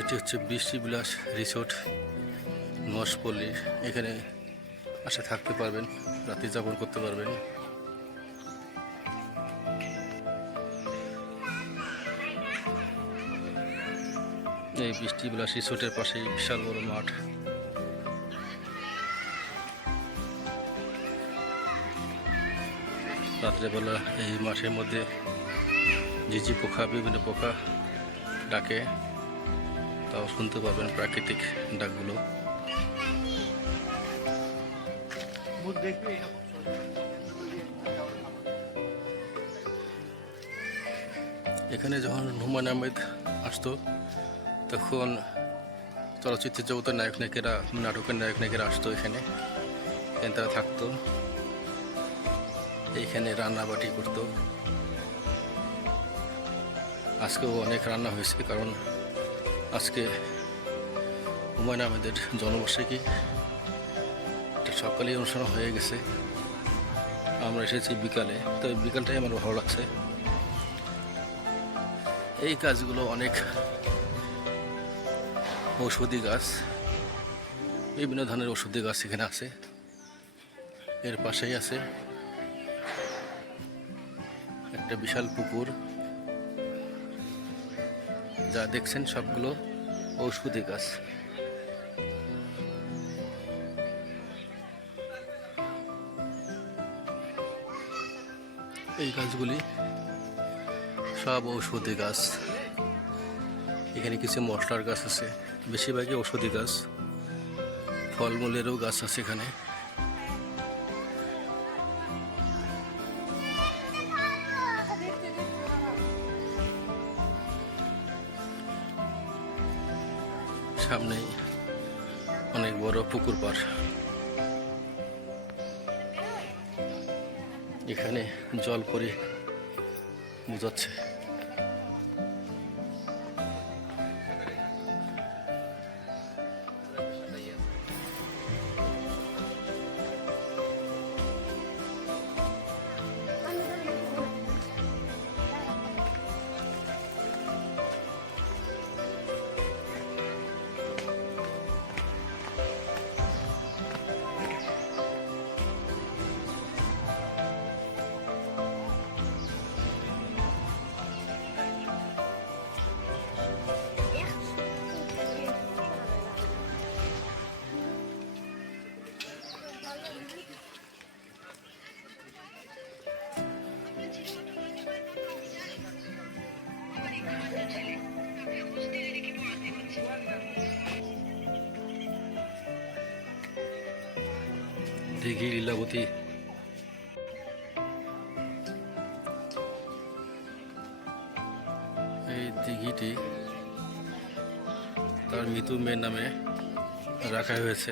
এটি হচ্ছে বৃষ্টি বিলাস রিসোর্ট মশপল্লী এখানে আসে থাকতে পারবেন রাত্রি যাপন করতে পারবেন। এই বৃষ্টি বিলাস রিসোর্টের পাশে বিশাল বড় মাঠ। রাত্রেবেলা এই মাঠের মধ্যে ঝিঝি পোকা, বিভিন্ন পোকা ডাকে। তাও শুনতে পাবেন প্রাকৃতিক ডাকগুলো। এখানে যখন হুমায়ুন আহমেদ আসতো, তখন চলচ্চিত্রের জগতের নায়ক নায়িকেরা, নাটকের নায়ক নায়িকেরা আসতো এখানে। এখানে তারা থাকতো। এইখানে রান্নাবাটি করতো। আজকেও অনেক রান্না হয়েছে, কারণ আজকে হুমায়ুন আহমেদের জন্মবার্ষিকী। এটা সকালেই অনুষ্ঠান হয়ে গেছে। আমরা এসেছি বিকালে। তো বিকালটাই আমার ভালো লাগছে। এই গাছগুলো অনেক ঔষধি গাছ। বিভিন্ন ধরনের ওষুধি গাছ এখানে আছে। এর পাশেই আছে একটা বিশাল পুকুর। যা দেখছেন সবগুলো ঔষধি গাছ। এই গাছগুলি সব ঔষধি গাছ। এখানে কিছু মশলার গাছ আছে, বেশিরভাগই ঔষধি গাছ। ফলমূলেরও গাছ আছে এখানে। সামনেই অনেক বড় পুকুর পাড় এখানে জল পরি বুঝাচ্ছে। দিঘি লীলাবতী। এই দিঘিটি তার মৃত্যু মেয়ের নামে রাখা হয়েছে।